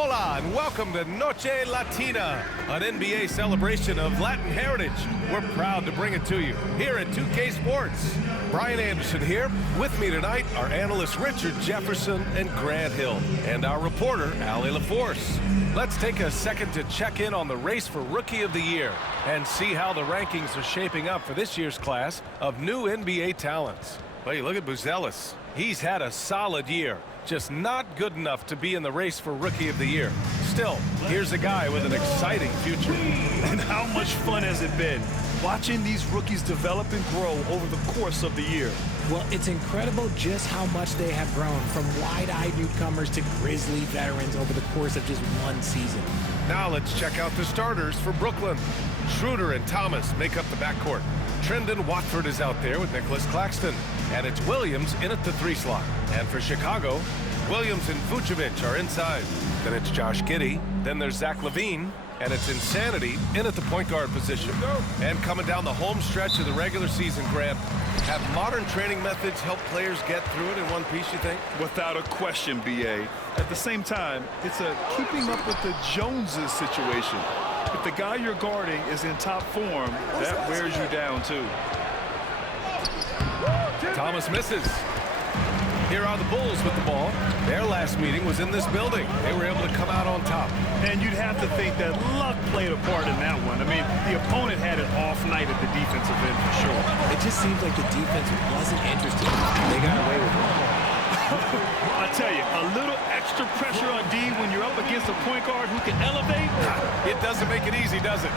Hola, and welcome to Noche Latina, an NBA celebration of Latin heritage. We're proud to bring it to you here at 2K Sports. Brian Anderson here. With me tonight are analysts Richard Jefferson and Grant Hill, and our reporter, Allie LaForce. Let's take a second to check in on the race for Rookie of the Year and see how the rankings are shaping up for this year's class of new NBA talents. Well, you look at Buzelis. He's had a solid year. Just not good enough to be in the race for Rookie of the Year. Still, here's a guy with an exciting future. And how much fun has it been watching these rookies develop and grow over the course of the year? Well, it's incredible just how much they have grown from wide-eyed newcomers to grizzly veterans over the course of just one season. Now let's check out the starters for Brooklyn. Schroeder and Thomas make up the backcourt. Trendon Watford is out there with Nicholas Claxton. And it's Williams in at the 3 slot. And for Chicago, Williams and Vucevic are inside. Then it's Josh Giddey. Then there's Zach LaVine. And it's Insanity in at the point guard position. And coming down the home stretch of the regular season, Grant, have modern training methods helped players get through it in one piece, you think? Without a question, B.A. At the same time, it's a keeping up with the Joneses situation. If the guy you're guarding is in top form, that wears you down too. Thomas misses. Here are the Bulls with the ball. Their last meeting was in this building. They were able to come out on top. And you'd have to think that luck played a part in that one. I mean, the opponent had an off night at the defensive end for sure. It just seems like the defense wasn't interested. They got away with it. I tell you, a little extra pressure on D when you're up against a point guard who can elevate. It doesn't make it easy, does it?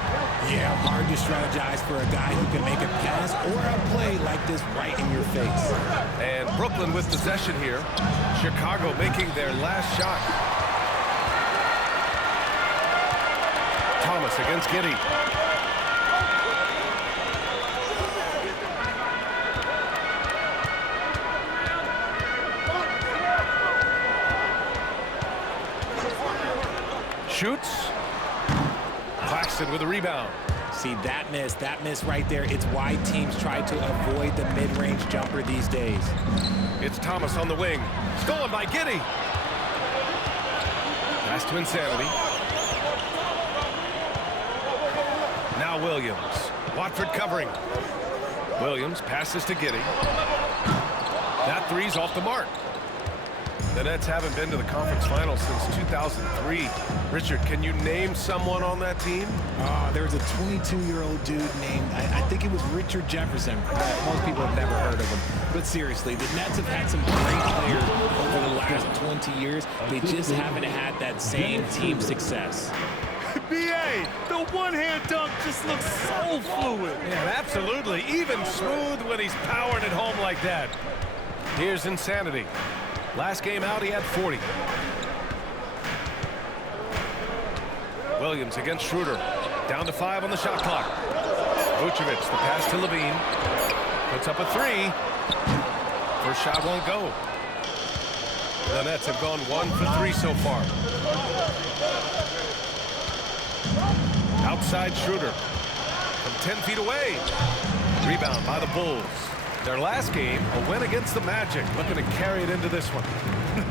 Yeah, hard to strategize for a guy who can make a pass or a play like this right in your face. And Brooklyn with possession here. Chicago making their last shot. Thomas against Giddey. Shoots. Claxton with a rebound. See, that miss right there. It's why teams try to avoid the mid-range jumper these days. It's Thomas on the wing. Stolen by Giddey. Pass to Insanity. Now Williams. Watford covering. Williams passes to Giddey. That three's off the mark. The Nets haven't been to the conference finals since 2003. Richard, can you name someone on that team? There was a 22-year-old dude named, I think it was Richard Jefferson. Most people have never heard of him. But seriously, the Nets have had some great players over the last 20 years. They just haven't had that same team success. B.A., the one-hand dunk just looks so fluid. Yeah, absolutely. Even smooth when he's powering it home like that. Here's Insanity. Last game out, he had 40. Williams against Schroeder. Down to 5 on the shot clock. Vucevic, the pass to LaVine. Puts up a 3. First shot won't go. The Nets have gone 1 for 3 so far. Outside Schroeder. From 10 feet away. Rebound by the Bulls. Their last game, a win against the Magic, looking to carry it into this one.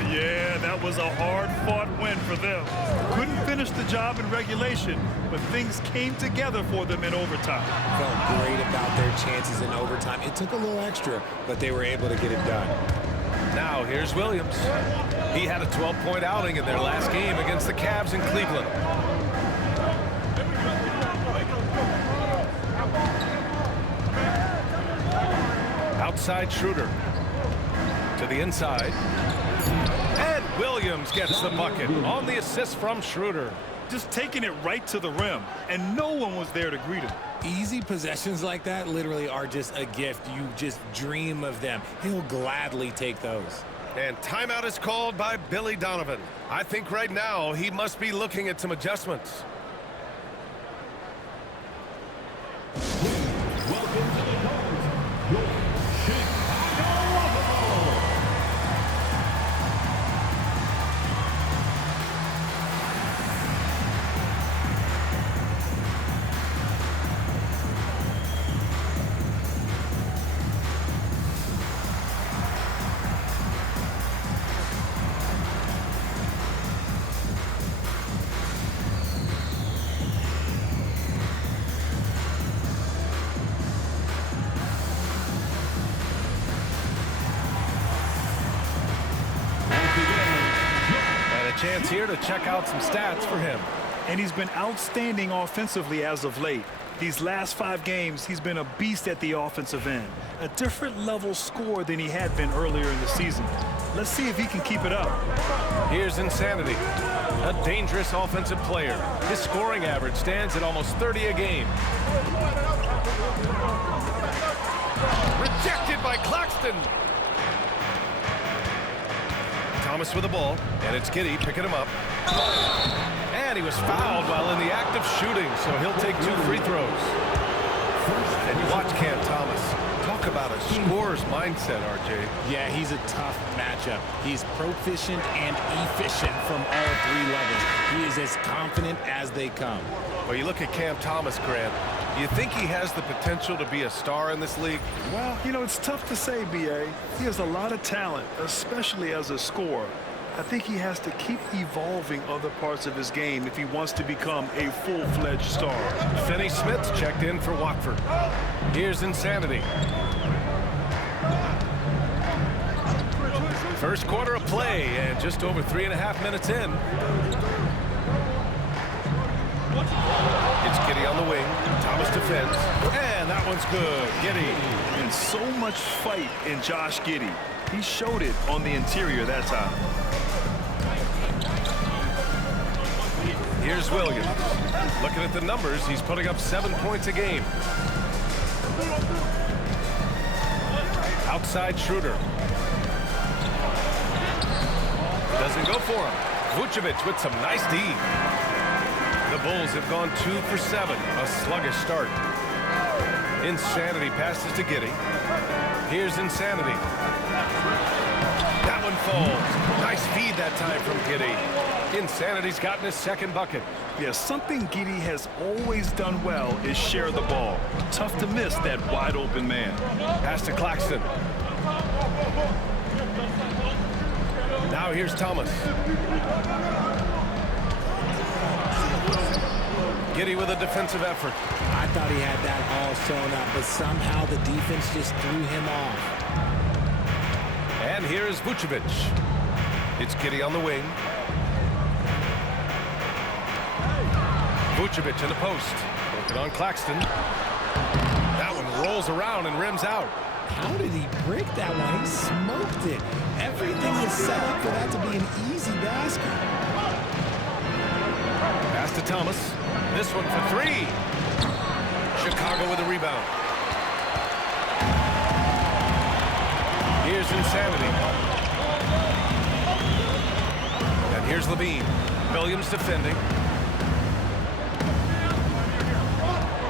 Yeah, that was a hard-fought win for them. Couldn't finish the job in regulation, but things came together for them in overtime. Felt great about their chances in overtime. It took a little extra, but they were able to get it done. Now here's Williams. He had a 12-point outing in their last game against the Cavs in Cleveland. Outside Schroeder. To the inside. And Williams gets the bucket on the assist from Schroeder. Just taking it right to the rim, and no one was there to greet him. Easy possessions like that literally are just a gift. You just dream of them. He'll gladly take those. And timeout is called by Billy Donovan. I think right now he must be looking at some adjustments. Welcome to the North, your Chicago Bulls. chance here to check out some stats for him. And he's been outstanding offensively as of late. These last 5 games, he's been a beast at the offensive end. A different level score than he had been earlier in the season. Let's see if he can keep it up. Here's Insanity, a dangerous offensive player. His scoring average stands at almost 30 a game. Rejected by Claxton. Thomas with the ball, and it's Giddey picking him up. And he was fouled while in the act of shooting, so he'll take 2 free throws. And you watch Cam Thomas. Talk about a scorer's mindset, RJ. Yeah, he's a tough matchup. He's proficient and efficient from all 3 levels. He is as confident as they come. Well, you look at Cam Thomas, Grant. Do you think he has the potential to be a star in this league? Well, you know, it's tough to say, B.A. He has a lot of talent, especially as a scorer. I think he has to keep evolving other parts of his game if he wants to become a full-fledged star. Finney Smith's checked in for Watford. Here's Insanity. First quarter of play, and just over 3.5 minutes in. It's Giddey on the wing. Thomas defends, and that one's good. Giddey. And so much fight in Josh Giddey. He showed it on the interior that time. Here's Williams. Looking at the numbers, he's putting up 7 points a game. Outside Schroeder. Doesn't go for him. Vucevic with some nice D. The Bulls have gone 2 for 7. A sluggish start. Insanity passes to Giddey. Here's Insanity. That one falls. Nice feed that time from Giddey. Insanity's gotten his 2nd bucket. Yeah, something Giddey has always done well is share the ball. Tough to miss that wide open man. Pass to Claxton. Now here's Thomas. Giddey with a defensive effort. I thought he had that all sewn up, but somehow the defense just threw him off. And here is Vucevic. It's Giddey on the wing. Vucevic in the post. Working on Claxton. That one rolls around and rims out. How did he break that one? He smoked it. Everything was set up for that to be an easy basket. Pass to Thomas. This one for 3. Chicago with a rebound. Here's Insanity. And here's Levine. Williams defending.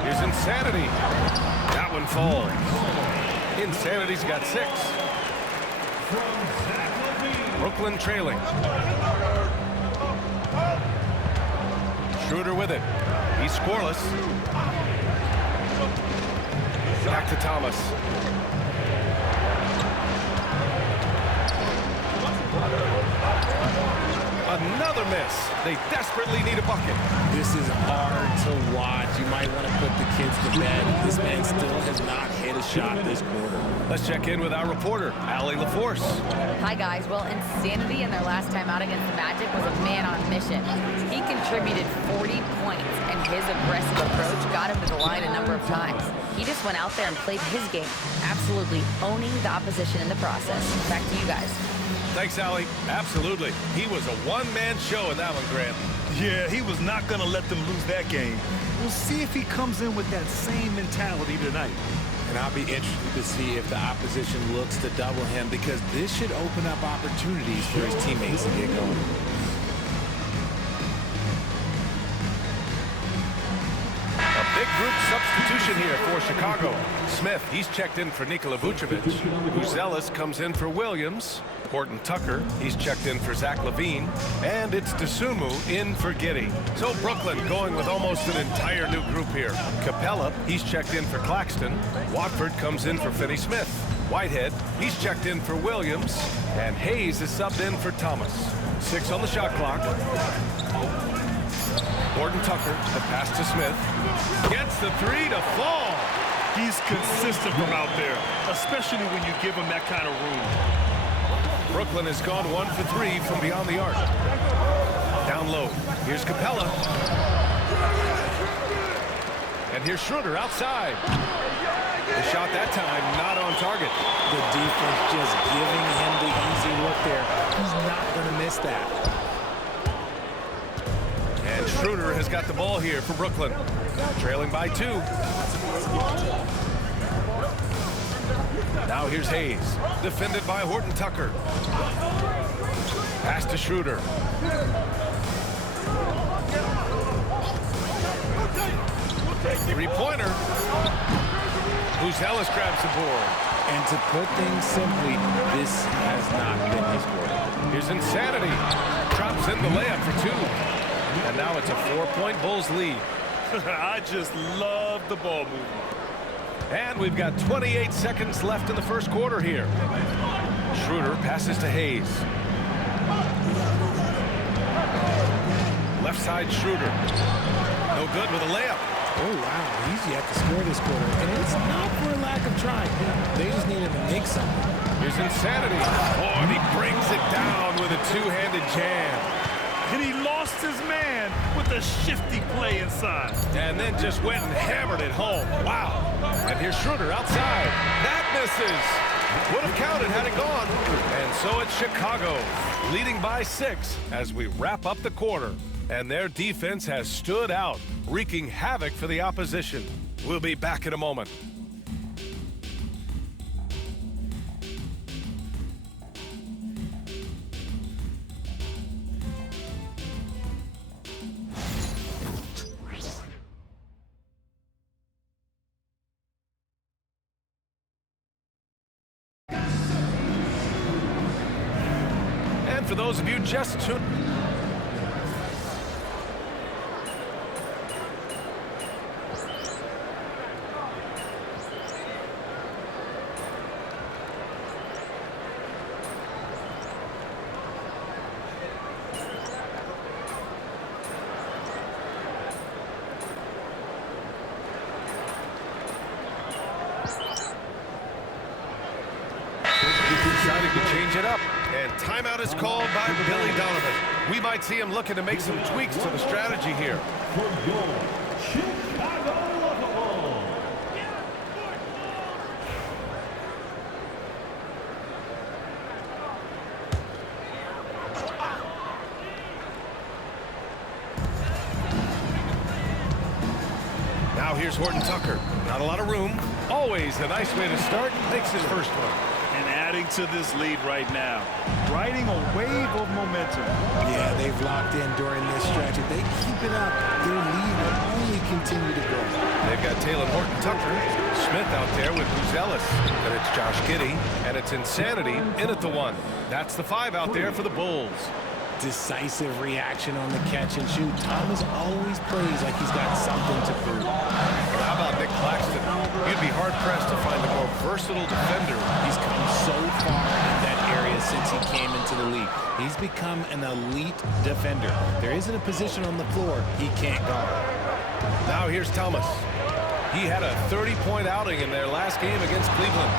Here's Insanity. That one falls. Insanity's got 6. Brooklyn trailing. Schroeder with it. He's scoreless. Back to Thomas. Another miss. They desperately need a bucket. This is hard to watch. You might want to put the kids to bed. This man still has not hit a shot this quarter. Let's check in with our reporter, Allie LaForce. Hi, guys. Well, Insanity in their last time out against the Magic was a man on a mission. He contributed 40 points, and his aggressive approach got him to the line a number of times. He just went out there and played his game, absolutely owning the opposition in the process. Back to you guys. Thanks, Allie. Absolutely. He was a one-man show in that one, Grant. Yeah, he was not going to let them lose that game. We'll see if he comes in with that same mentality tonight. And I'll be interested to see if the opposition looks to double him, because this should open up opportunities for his teammates to get going. A big group substitution here for Chicago. Smith, he's checked in for Nikola Vucevic. Buzelis comes in for Williams. Horton Tucker, he's checked in for Zach LaVine. And it's Dosunmu in for Giddey. So Brooklyn going with almost an entire new group here. Capella, he's checked in for Claxton. Watford comes in for Finney Smith. Whitehead, he's checked in for Williams. And Hayes is subbed in for Thomas. 6 on the shot clock. Horton Tucker, the pass to Smith. Gets the 3 to fall. He's consistent from out there, especially when you give him that kind of room. Brooklyn has gone 1 for 3 from beyond the arc. down low. Here's Capella. And here's Schroeder outside. The shot that time not on target. The defense just giving him the easy look there. He's not going to miss that. And Schroeder has got the ball here for Brooklyn. Trailing by 2. Now here's Hayes. Defended by Horton Tucker. Pass to Schroeder. Three-pointer. Ellis grabs the board. And to put things simply, this has not been his quarter. Here's Insanity. Drops in the layup for 2. And now it's a 4-point Bulls lead. I just love the ball movement. And we've got 28 seconds left in the first quarter here. Schroeder passes to Hayes. Left side Schroeder. No good with a layup. Oh, wow. He's yet to score this quarter. And it's not for a lack of trying. They just need him to make something. Here's Insanity. Oh, and he brings it down with a two-handed jam. And he lost his man with a shifty play inside. And then just went and hammered it home. Wow. And here's Schroeder outside. That misses. Would have counted had it gone. And so it's Chicago leading by 6 as we wrap up the quarter. And their defense has stood out, wreaking havoc for the opposition. We'll be back in a moment. And for those of you just tuned deciding to change it up. And timeout is called by Billy Donovan. We might see him looking to make some tweaks to the strategy here. For your Chicago Bulls. Now here's Horton Tucker. Not a lot of room. Always a nice way to start. Makes his first one. And adding to this lead right now. Riding a wave of momentum. Yeah, they've locked in during this stretch. If they keep it up, their lead will only continue to grow. They've got Taylor Horton Tucker. Smith out there with Ellis. And it's Josh Giddey. And it's Insanity in at the 1. That's the 5 out there for the Bulls. Decisive reaction on the catch and shoot. Thomas always plays like he's got something to prove. Well, how about Nick Claxton? You'd be hard-pressed to find a more versatile defender. He's come so far in that area since he came into the league. He's become an elite defender. There isn't a position on the floor he can't guard. Now here's Thomas. He had a 30-point outing in their last game against Cleveland.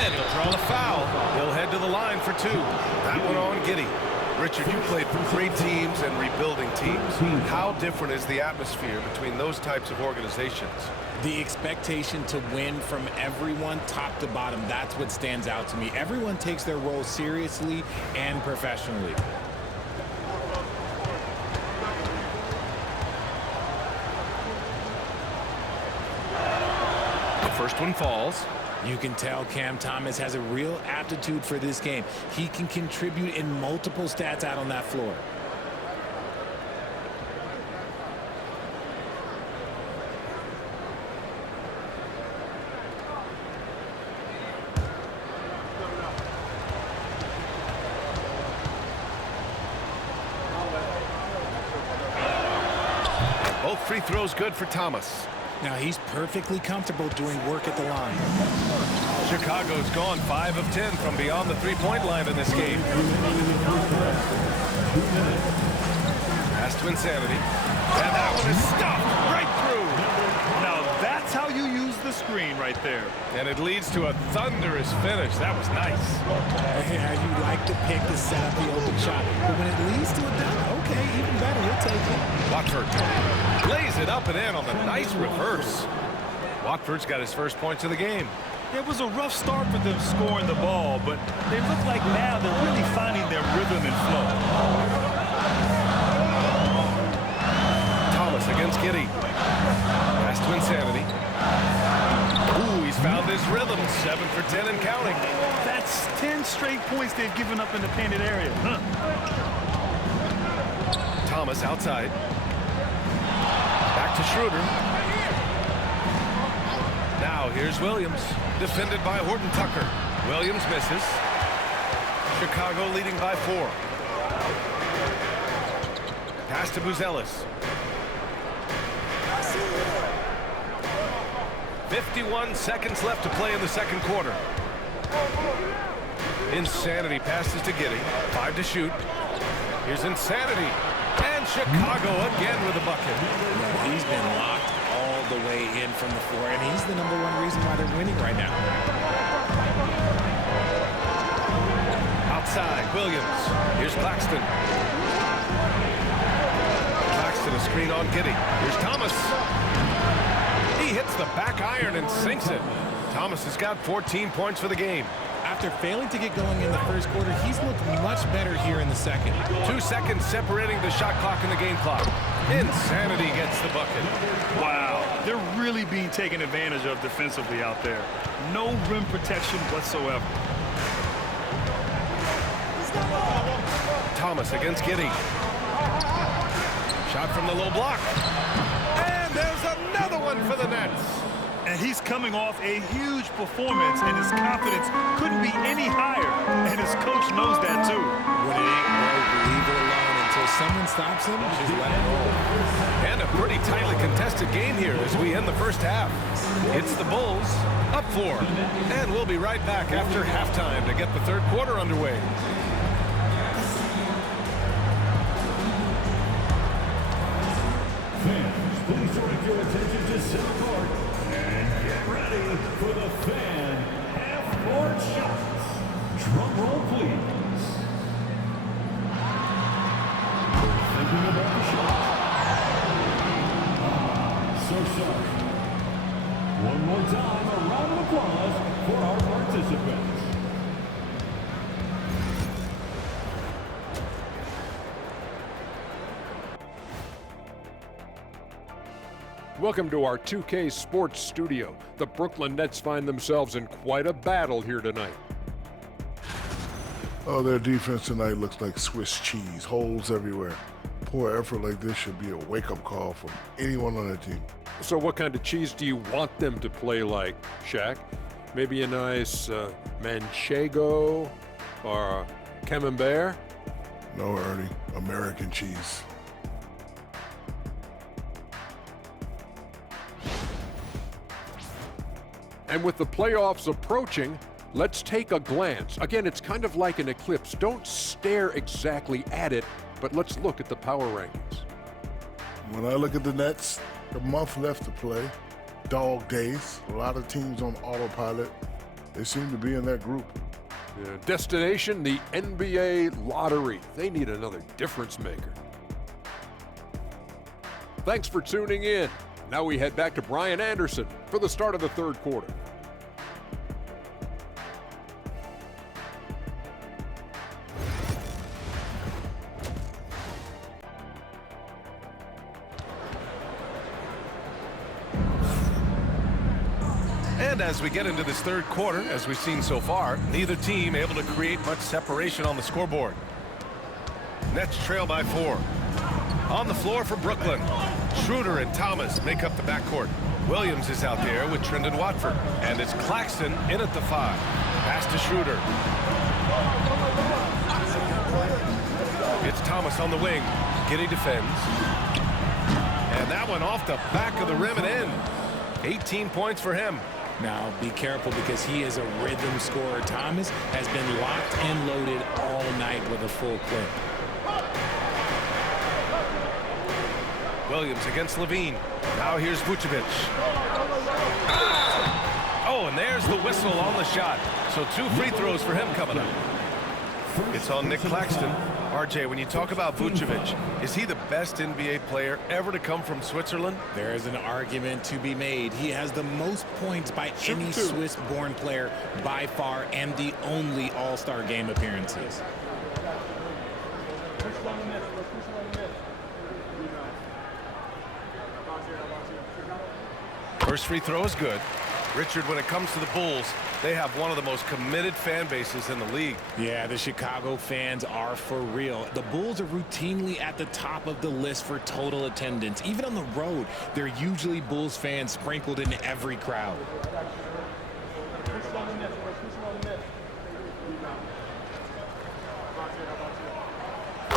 And he'll draw the foul. He'll head to the line for 2. That one on Giddey. Richard, you played for great teams and rebuilding teams. How different is the atmosphere between those types of organizations? The expectation to win from everyone top to bottom, that's what stands out to me. Everyone takes their role seriously and professionally. The first one falls. You can tell Cam Thomas has a real aptitude for this game. He can contribute in multiple stats out on that floor. Both free throws good for Thomas. Now he's perfectly comfortable doing work at the line. Chicago's gone 5 of 10 from beyond the three-point line in this game. Pass to Insanity. And that one is stuffed right through. Now that's That's how you use the screen right there. And it leads to a thunderous finish. That was nice. Yeah, you like the pick to set up the open shot. But when it leads to a dunk, okay, even better, he'll take it. Watford lays it up and in on the nice reverse. Watford's got his first points of the game. It was a rough start for them scoring the ball, but they look like now they're really finding their rhythm and flow. Thomas against Giddy. Pass to Insanity. Ooh, he's found his rhythm. 7 for 10 and counting. That's 10 straight points they've given up in the painted area. Thomas outside. Back to Schroeder. Now here's Williams, defended by Horton Tucker. Williams misses. Chicago leading by 4. Pass to Buzelis. 51 seconds left to play in the second quarter. Insanity passes to Giddy. 5 to shoot. Here's Insanity. And Chicago again with a bucket. No, he's been locked all the way in from the floor, and he's the #1 reason why they're winning right now. Outside, Williams. Here's Claxton. Claxton, a screen on Giddy. Here's Thomas. He hits the back iron and sinks it. Thomas has got 14 points for the game. After failing to get going in the first quarter, he's looked much better here in the second. 2 seconds separating the shot clock and the game clock. Insanity gets the bucket. Wow, they're really being taken advantage of defensively out there. No rim protection whatsoever. Thomas against Giddy. Shot from the low block. And there's another one for the Nets. And he's coming off a huge performance, and his confidence couldn't be any higher. And his coach knows that, too. When it ain't broke, leave it alone until someone stops him, just let it roll. And a pretty tightly contested game here as we end the first half. It's the Bulls up 4. And we'll be right back after halftime to get the third quarter underway. Fans, please direct your attention to center court and get ready for the fan half-court shots. Drum roll, please. Thinking about the shot. So sorry. One more time, a round of applause for our participants. Welcome to our 2K Sports Studio. The Brooklyn Nets find themselves in quite a battle here tonight. Oh, their defense tonight looks like Swiss cheese, holes everywhere. Poor effort like this should be a wake-up call from anyone on that team. So what kind of cheese do you want them to play like, Shaq? Maybe a nice manchego or camembert? No, Ernie, American cheese. And with the playoffs approaching, let's take a glance. Again, it's kind of like an eclipse. Don't stare exactly at it, but let's look at the power rankings. When I look at the Nets, a month left to play, dog days, a lot of teams on autopilot. They seem to be in that group. Destination, the NBA lottery. They need another difference maker. Thanks for tuning in. Now we head back to Brian Anderson for the start of the third quarter. And as we get into this third quarter, as we've seen so far, neither team able to create much separation on the scoreboard. Nets trail by 4. On the floor for Brooklyn, Schroeder and Thomas make up the backcourt. Williams is out there with Trendon Watford. And it's Claxton in at the 5. Pass to Schroeder. It's Thomas on the wing. Giddy defends. And that one off the back of the rim and in. 18 points for him. Now, be careful because he is a rhythm scorer. Thomas has been locked and loaded all night with a full clip. Williams against Levine. Now here's Vucevic. Oh, and there's the whistle on the shot. So 2 free throws for him coming up. It's on Nick Claxton. RJ, when you talk about Vucevic, is he the best NBA player ever to come from Switzerland? There is an argument to be made. He has the most points by any Swiss-born player by far and the only All-Star game appearances. First free throw is good. Richard, when it comes to the Bulls, they have one of the most committed fan bases in the league. Yeah, the Chicago fans are for real. The Bulls are routinely at the top of the list for total attendance. Even on the road, there are usually Bulls fans sprinkled in every crowd.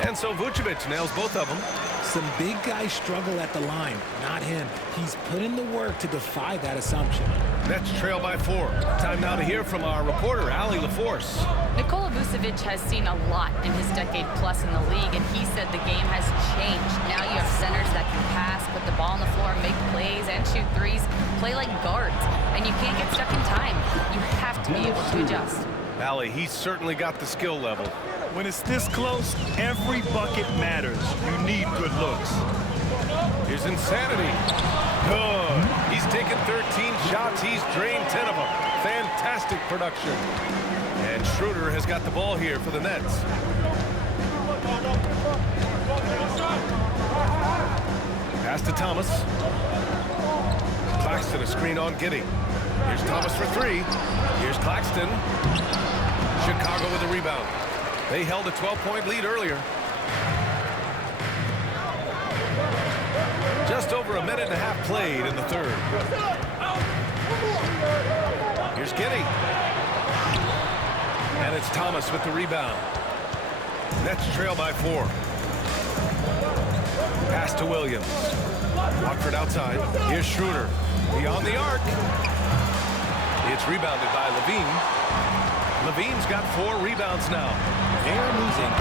And so Vucevic nails both of them. Some big guys struggle at the line, not him. He's put in the work to defy that assumption. Nets trail by 4. Time now to hear from our reporter, Allie LaForce. Nikola Vucevic has seen a lot in his decade plus in the league, and he said the game has changed. Now you have centers that can pass, put the ball on the floor, make plays, and shoot threes, play like guards, and you can't get stuck in time. You have to be able to adjust. Allie, he's certainly got the skill level. When it's this close, every bucket matters. You need good looks. Here's Insanity. Good. He's taken 13 shots. He's drained 10 of them. Fantastic production. And Schroeder has got the ball here for the Nets. Pass to Thomas. Claxton, a screen on Giddey. Here's Thomas for 3. Here's Claxton. Chicago with a rebound. They held a 12-point lead earlier. Just over a minute and a half played in the third. Here's Giddey. And it's Thomas with the rebound. Nets trail by 4. Pass to Williams. Watford outside. Here's Schroeder. Beyond the arc. It's rebounded by Levine. Levine's got 4 rebounds now. They're losing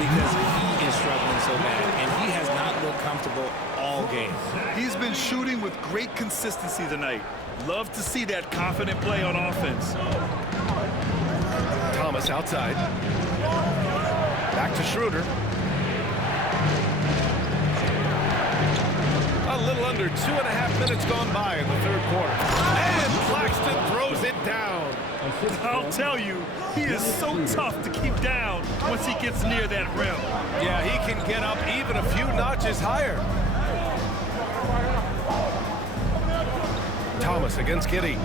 because he is struggling so bad, and he has not looked comfortable all game. He's been shooting with great consistency tonight. Love to see that confident play on offense. Thomas outside. Back to Schroeder. A little under 2.5 minutes gone by in the third quarter. And Claxton throws it down. I'll tell you, he is so tough to keep down once he gets near that rim. Yeah, he can get up even a few notches higher. Thomas against Giddey.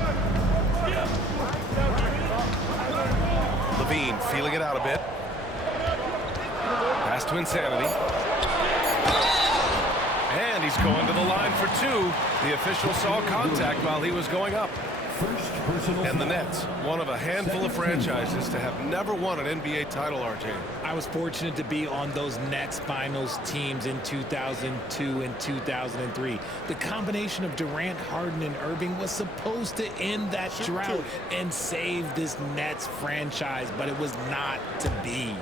Levine feeling it out a bit. Pass to Insanity. And he's going to the line for 2. The official saw contact while he was going up. And the Nets, one of a handful of franchises to have never won an NBA title, RJ. I was fortunate to be on those Nets finals teams in 2002 and 2003. The combination of Durant, Harden, and Irving was supposed to end that drought and save this Nets franchise, but it was not to be.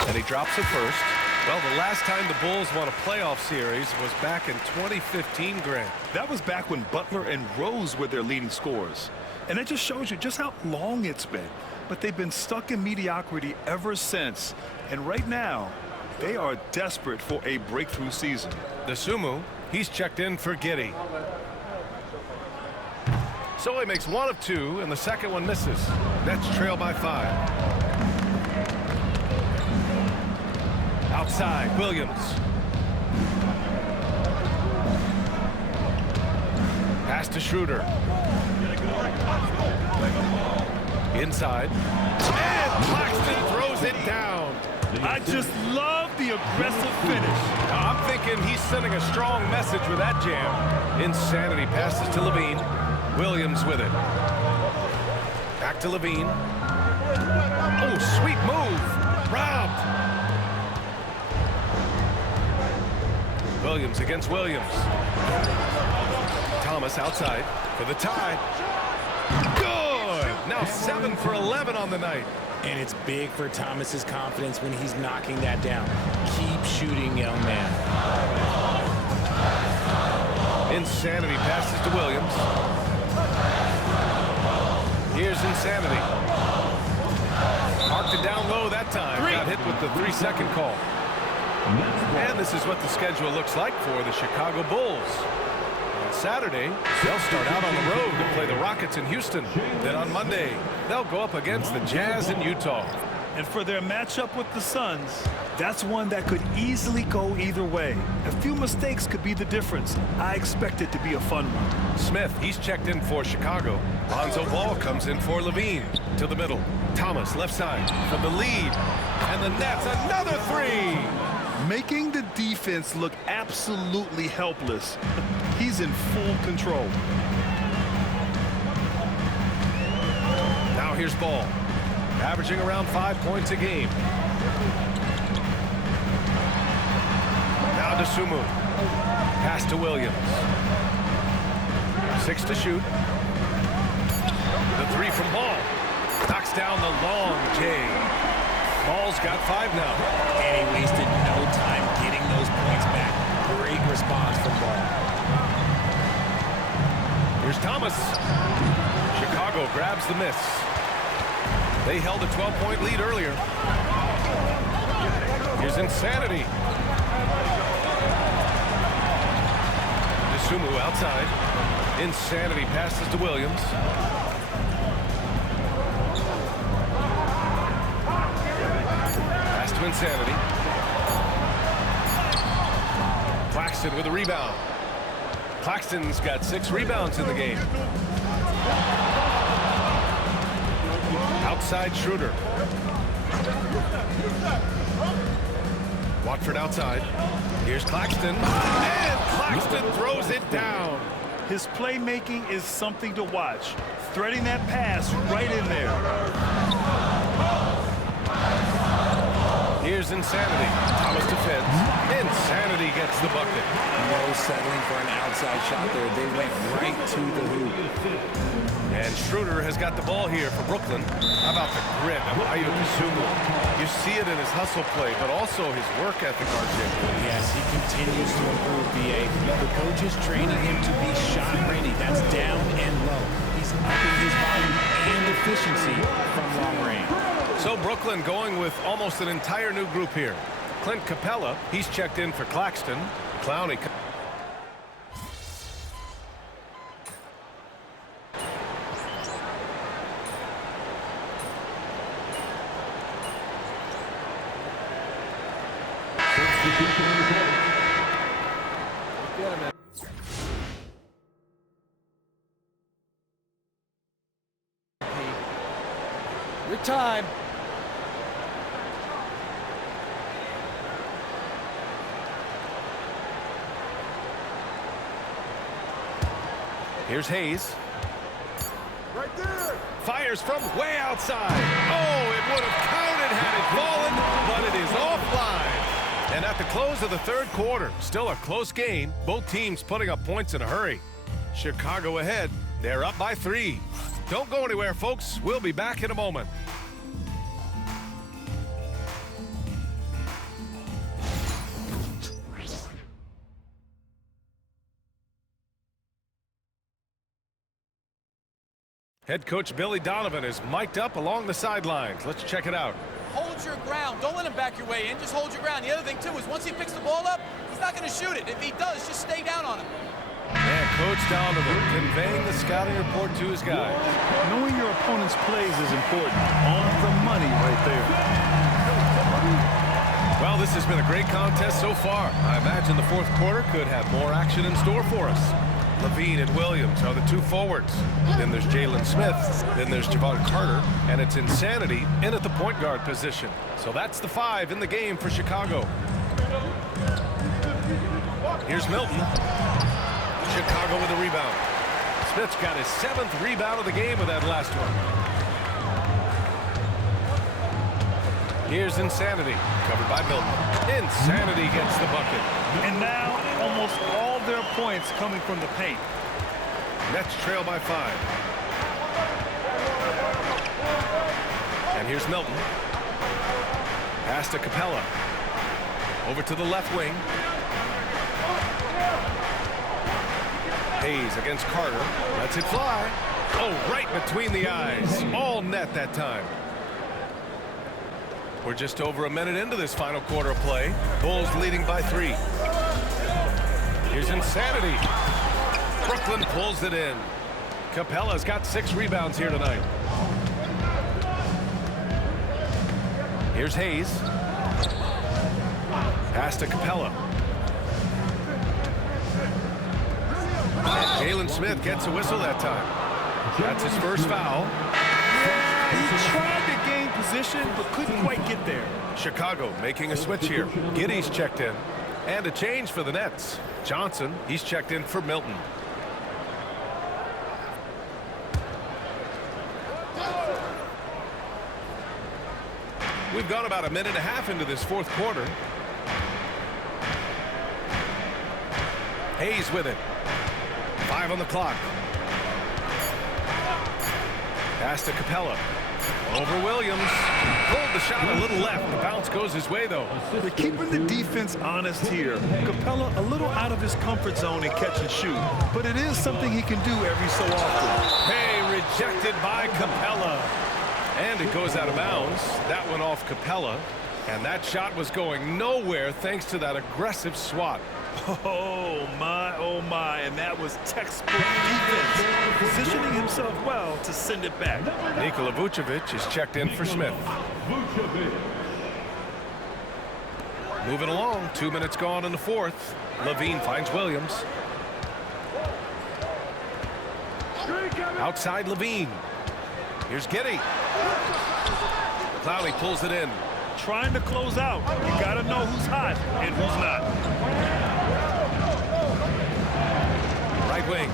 And he drops it first. Well, the last time the Bulls won a playoff series was back in 2015, Grant. That was back when Butler and Rose were their leading scorers. And that just shows you just how long it's been. But they've been stuck in mediocrity ever since. And right now, they are desperate for a breakthrough season. The Sumu, he's checked in for Giddey. So he makes 1 of 2, and the second one misses. Nets trail by 5. Outside, Williams. Pass to Schroeder. Inside. And Claxton throws it down. I just love the aggressive finish. Now, I'm thinking he's sending a strong message with that jam. Insanity passes to Levine. Williams with it. Back to Levine. Oh, sweet move. Robbed. Williams against Williams. Thomas outside for the tie. Good! Now 7 for 11 on the night. And it's big for Thomas's confidence when he's knocking that down. Keep shooting, young man. Insanity passes to Williams. Here's Insanity. Marked it down low that time. Got hit with the 3-second call. And this is what the schedule looks like for the Chicago Bulls. On Saturday, they'll start out on the road to play the Rockets in Houston. Then on Monday, they'll go up against the Jazz in Utah. And for their matchup with the Suns, that's one that could easily go either way. A few mistakes could be the difference. I expect it to be a fun one. Smith, he's checked in for Chicago. Lonzo Ball comes in for Levine. To the middle. Thomas, left side, for the lead. And the Nets, another three! Making the defense look absolutely helpless. He's in full control. Now here's Ball, averaging around 5 points a game. Now to Sumu. Pass to Williams. 6 to shoot. The 3 from Ball. Knocks down the long J. Ball's got 5 now. And he wasted no time getting those points back. Great response from Ball. Here's Thomas. Chicago grabs the miss. They held a 12-point lead earlier. Here's Insanity. DeSumo outside. Insanity passes to Williams. Pass to Insanity. Claxton with a rebound. Claxton's got 6 rebounds in the game. Outside Schroeder. Watford outside. Here's Claxton. And Claxton throws it down. His playmaking is something to watch. Threading that pass right in there. Here's Insanity. Thomas defends. Insanity gets the bucket. No settling for an outside shot there. They went right to the hoop. And Schroeder has got the ball here for Brooklyn. How about the grit of Ayo Dosunmu? You see it in his hustle play, but also his work ethic, RJ. Yes, he continues to improve, BA. The coach is training him to be shot ready. That's down and low. He's upping his volume and efficiency from long range. So Brooklyn going with almost an entire new group here. Clint Capella, he's checked in for Claxton. Clowney. Your time. Here's Hayes. Right there. Fires from way outside. Oh, it would have counted had it fallen, but it is offline. And at the close of the third quarter, still a close game. Both teams putting up points in a hurry. Chicago ahead. They're up by 3. Don't go anywhere, folks. We'll be back in a moment. Head coach Billy Donovan is mic'd up along the sidelines. Let's check it out. Hold your ground. Don't let him back your way in. Just hold your ground. The other thing, too, is once he picks the ball up, he's not going to shoot it. If he does, just stay down on him. And Coach Donovan conveying the scouting report to his guys. Knowing your opponent's plays is important. On the money right there. Well, this has been a great contest so far. I imagine the fourth quarter could have more action in store for us. Levine and Williams are the 2 forwards. Then there's Jalen Smith. Then there's Javon Carter. And it's Insanity in at the point guard position. So that's the 5 in the game for Chicago. Here's Milton. Chicago with a rebound. Smith's got his 7th rebound of the game with that last one. Here's Insanity, covered by Milton. Insanity gets the bucket. And now, almost all their points coming from the paint. Nets trail by 5. And here's Milton. Pass to Capella. Over to the left wing. Hayes against Carter. Lets it fly. Oh, right between the eyes. All net that time. We're just over a minute into this final quarter of play. Bulls leading by 3. Here's insanity. Brooklyn pulls it in. Capella's got 6 rebounds here tonight. Here's Hayes. Pass to Capella. And Jalen Smith gets a whistle that time. That's his first foul. He tried to gain position, but couldn't quite get there. Chicago making a switch here. Giddey's checked in. And a change for the Nets. Johnson, he's checked in for Milton. We've gone about a minute and a half into this fourth quarter. Hayes with it. 5 on the clock. Pass to Capella. Over Williams. Pulled the shot a little left. The bounce goes his way, though. They're keeping the defense honest here. Capella a little out of his comfort zone in catch and shoot, but it is something he can do every so often. Hey, rejected by Capella. And it goes out of bounds. That went off Capella. And that shot was going nowhere thanks to that aggressive swat. Oh my, and that was textbook defense. Positioning himself well to send it back. Nikola Vucevic is checked in for Smith. Moving along, 2 minutes gone in the fourth. Levine finds Williams. Outside Levine. Here's Giddey. Clowney pulls it in. Trying to close out. You gotta know who's hot and who's not. Right wing.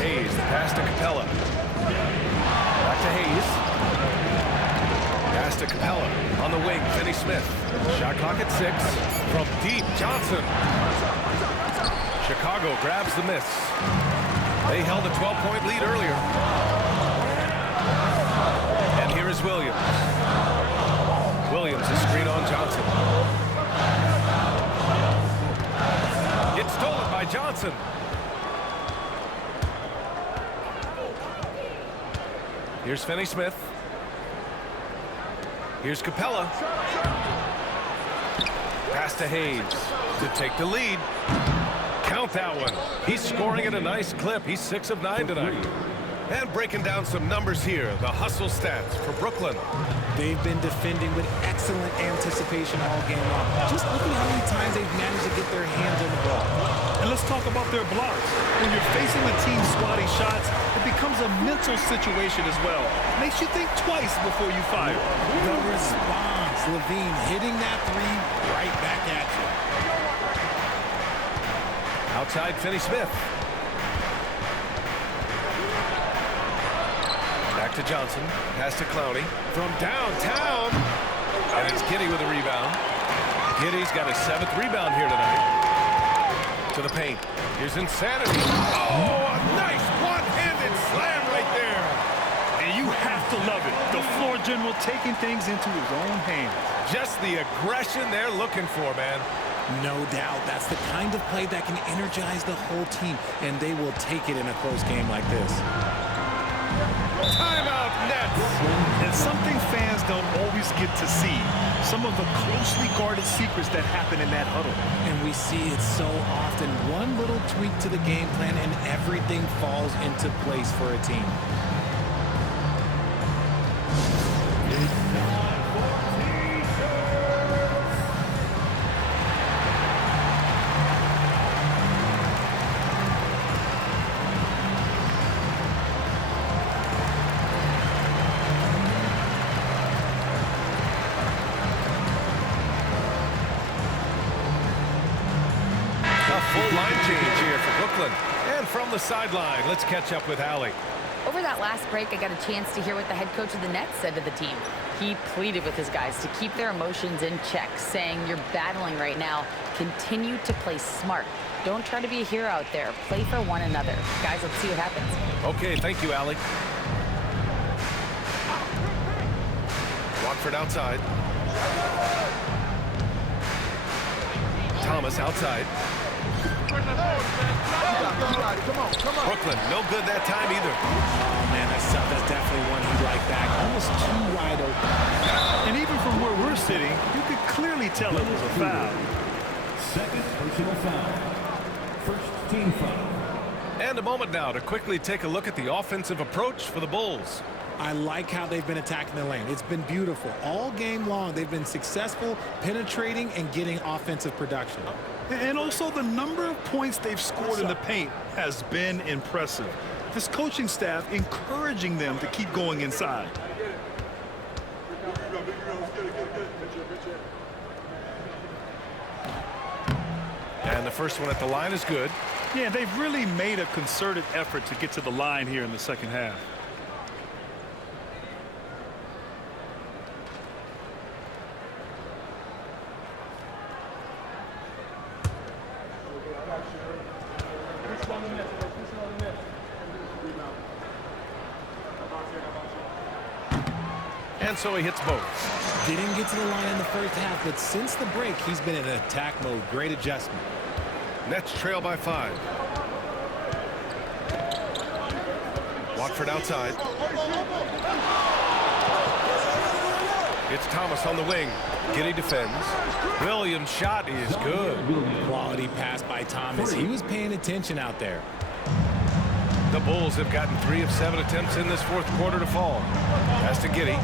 Hayes, the pass to Capella. Back to Hayes. Pass to Capella. On the wing, Finney Smith. Shot clock at 6. From deep, Johnson. Chicago grabs the miss. They held a 12-point lead earlier. And here is Williams. Williams is screen on Johnson. It's stolen by Johnson. Here's Finney Smith. Here's Capella. Pass to Hayes to take the lead. Count that one. He's scoring at a nice clip. He's 6 of 9 tonight. And breaking down some numbers here, the hustle stats for Brooklyn. They've been defending with excellent anticipation all game long. Just look at how many times they've managed to get their hands on the ball. And let's talk about their blocks. When you're facing a team swatting shots, it becomes a mental situation as well. Makes you think twice before you fire. The response, Levine hitting that 3 right back at you. Outside Finney Smith. Back to Johnson. Pass to Clowney. From downtown. And it's Giddey with a rebound. Giddey's got his 7th rebound here tonight. To the paint. Here's insanity. Oh, a nice one-handed slam right there. And you have to love it. The floor general taking things into his own hands. Just the aggression they're looking for, man. No doubt. That's the kind of play that can energize the whole team, and they will take it in a close game like this. Timeout, Nets. And something fans don't always get to see. Some of the closely guarded secrets that happen in that huddle. And we see it so often. One little tweak to the game plan, and everything falls into place for a team. Full line change here for Brooklyn. And from the sideline, let's catch up with Allie. Over that last break, I got a chance to hear what the head coach of the Nets said to the team. He pleaded with his guys to keep their emotions in check, saying, "You're battling right now. Continue to play smart. Don't try to be a hero out there. Play for one another." Guys, let's see what happens. Okay, thank you, Allie. Watford outside. Thomas outside. Brooklyn, no good that time either. Oh, man, that's tough. That's definitely one he'd like back. Almost too wide open. And even from where we're sitting, you could clearly tell it was a foul. Second personal foul. First team foul. And a moment now to quickly take a look at the offensive approach for the Bulls. I like how they've been attacking the lane. It's been beautiful. All game long, they've been successful penetrating and getting offensive production. And also the number of points they've scored in the paint has been impressive. This coaching staff encouraging them to keep going inside. And the first one at the line is good. Yeah, they've really made a concerted effort to get to the line here in the second half. And so he hits both. Didn't get to the line in the first half, but since the break, he's been in attack mode. Great adjustment. Nets trail by 5. Watford outside. It's Thomas on the wing. Giddey defends. Williams' shot is good. Quality pass by Thomas. He was paying attention out there. The Bulls have gotten 3 of 7 attempts in this fourth quarter to fall. Pass to Giddey.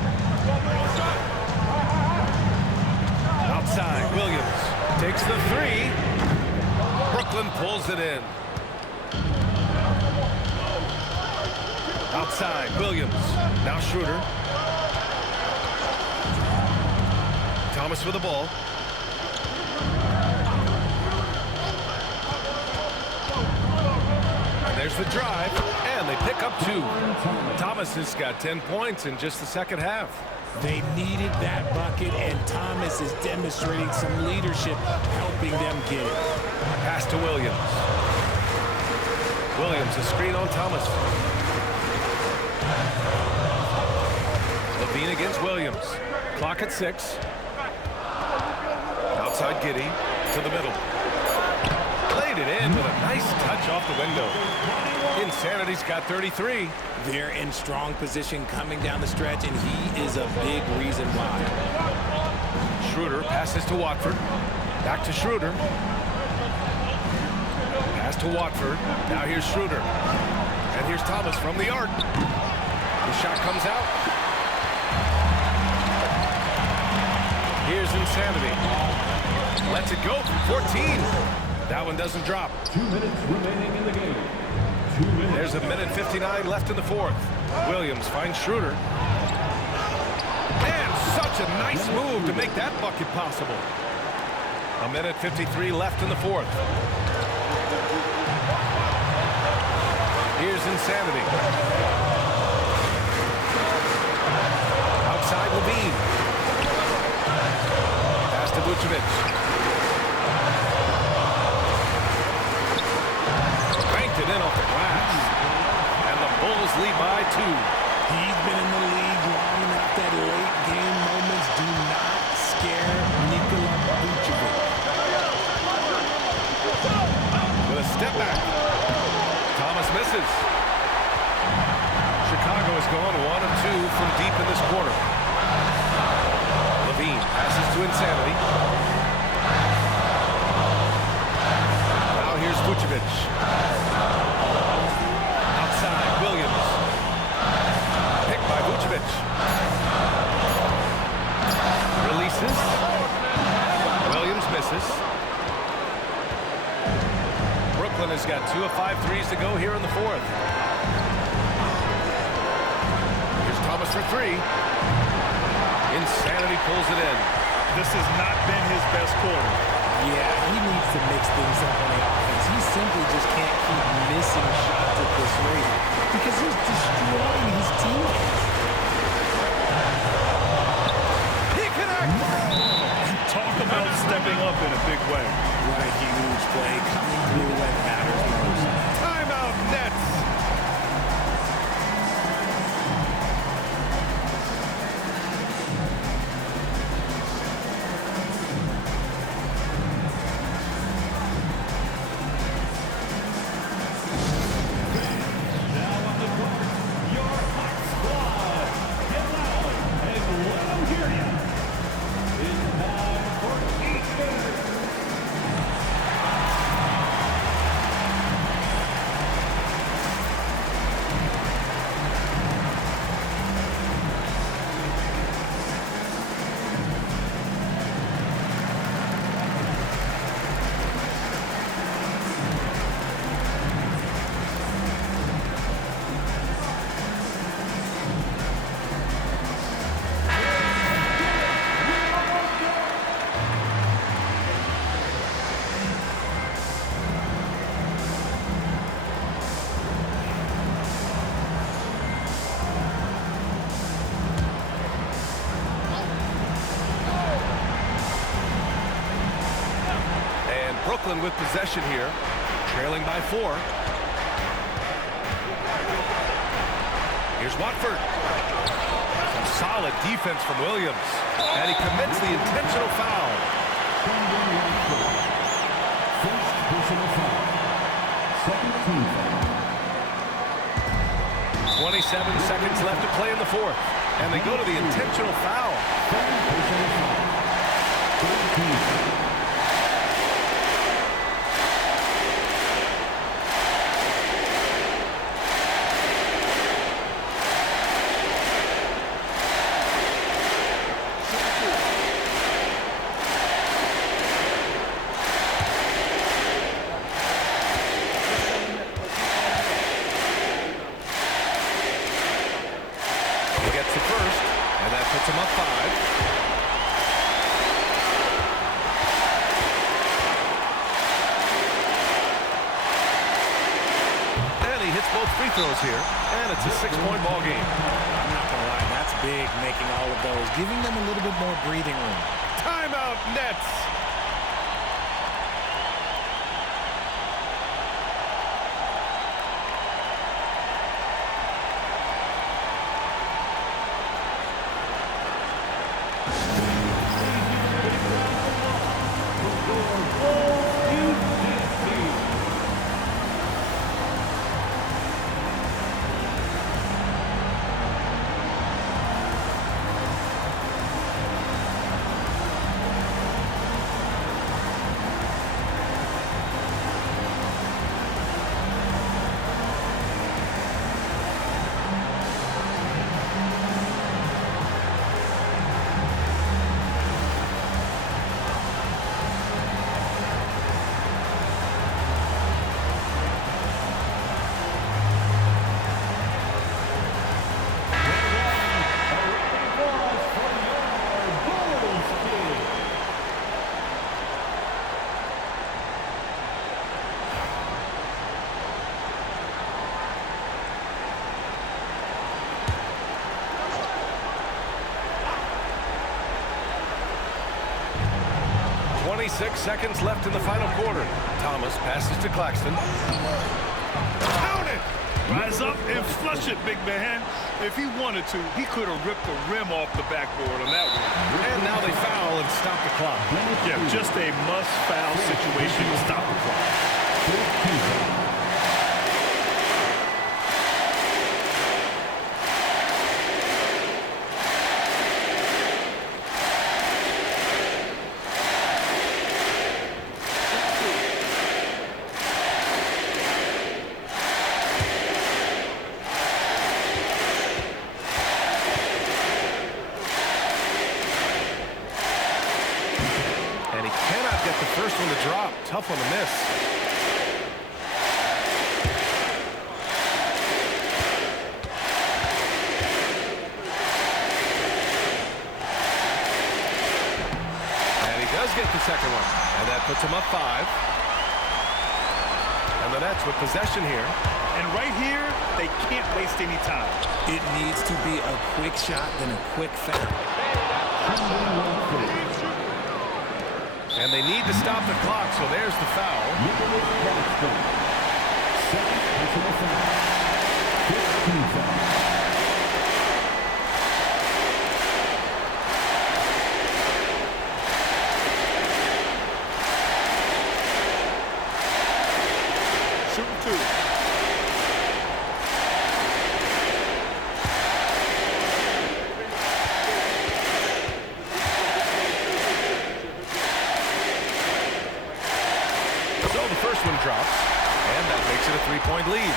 Outside, Williams takes the 3. Brooklyn pulls it in. Outside, Williams. Now Schroeder. Thomas with the ball. And there's the drive, and they pick up 2. Thomas has got 10 points in just the second half. They needed that bucket, and Thomas is demonstrating some leadership, helping them get it. Pass to Williams. Williams, a screen on Thomas. Levine against Williams. Clock at 6. Outside Giddey to the middle. Played it in with a nice touch off the window. Insanity's got 33. They're in strong position coming down the stretch, and he is a big reason why. Schroeder passes to Watford. Back to Schroeder. Pass to Watford. Now here's Schroeder. And here's Thomas from the arc. The shot comes out. Here's Insanity. Lets it go from 14. That one doesn't drop. 2 minutes remaining in the game. 2 minutes. There's a minute 59 left in the fourth. Williams finds Schroeder. And such a nice move to make that bucket possible. A minute 53 left in the fourth. Here's Insanity. Outside Levine. Pass to Vucevic. Banked it in off the glass. And the Bulls lead by 2. He's been in the league long enough that late game moments do not scare Nikola Vucevic. With a step back. Thomas misses. Chicago has gone 1 of 2 from deep in this quarter. Levine passes to Insanity. Now here's Vucevic. Outside, Williams. Picked by Vucevic. Releases. Williams misses. Brooklyn has got 2 of 5 threes to go here in the fourth. Here's Thomas for 3. Insanity pulls it in. This has not been his best quarter. Yeah, he needs to mix things up on the offense. He simply just can't keep missing shots at this rate because he's destroying his teammates. He connects! Talk about stepping up in a big way. What a huge play coming through when it matters most. Timeout Nets. Cleveland with possession here, trailing by 4. Here's Watford. Some solid defense from Williams. And he commits the intentional foul. First personal foul. Second team foul. 27 seconds left to play in the 4th. And they go to the intentional foul. Third personal foul. Third team foul. Puts him up 5. And he hits both free throws here. And it's a 6-point ball game. I'm not going to lie, that's big, making all of those, giving them a little bit more breathing room. Timeout, Nets. Seconds left in the final quarter. Thomas passes to Claxton. Count it! Rise up and flush it, big man. If he wanted to, he could have ripped the rim off the backboard on that one. And now they foul and stop the clock. Yeah, just a must-foul situation to stop the clock. First one to drop, tough one to miss. And he does get the second one, and that puts him up 5. And the Nets with possession here. And right here, they can't waste any time. It needs to be a quick shot, then a quick foul. And they need to stop the clock, so there's the foul. Second personal foul. 15 foul. Shooting 2. Drops, and that makes it a 3-point lead.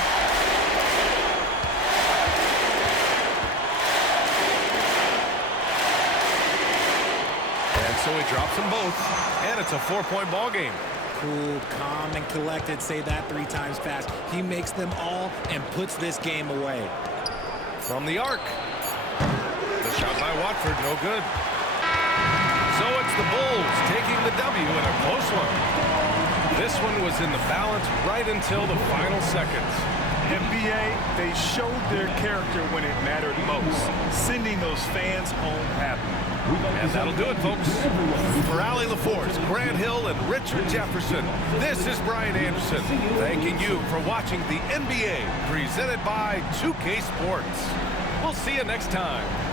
And so he drops them both, and it's a 4-point ball game. Cool, calm, and collected. Say that 3 times fast. He makes them all and puts this game away. From the arc. The shot by Watford, no good. So it's the Bulls taking the W in a close one. This one was in the balance right until the final seconds. NBA, they showed their character when it mattered most, sending those fans home happy. And that'll do it, folks. For Allie LaForce, Grant Hill, and Richard Jefferson, this is Brian Anderson, thanking you for watching the NBA, presented by 2K Sports. We'll see you next time.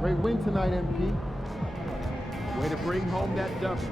Great win tonight, MP. Way to bring home that W.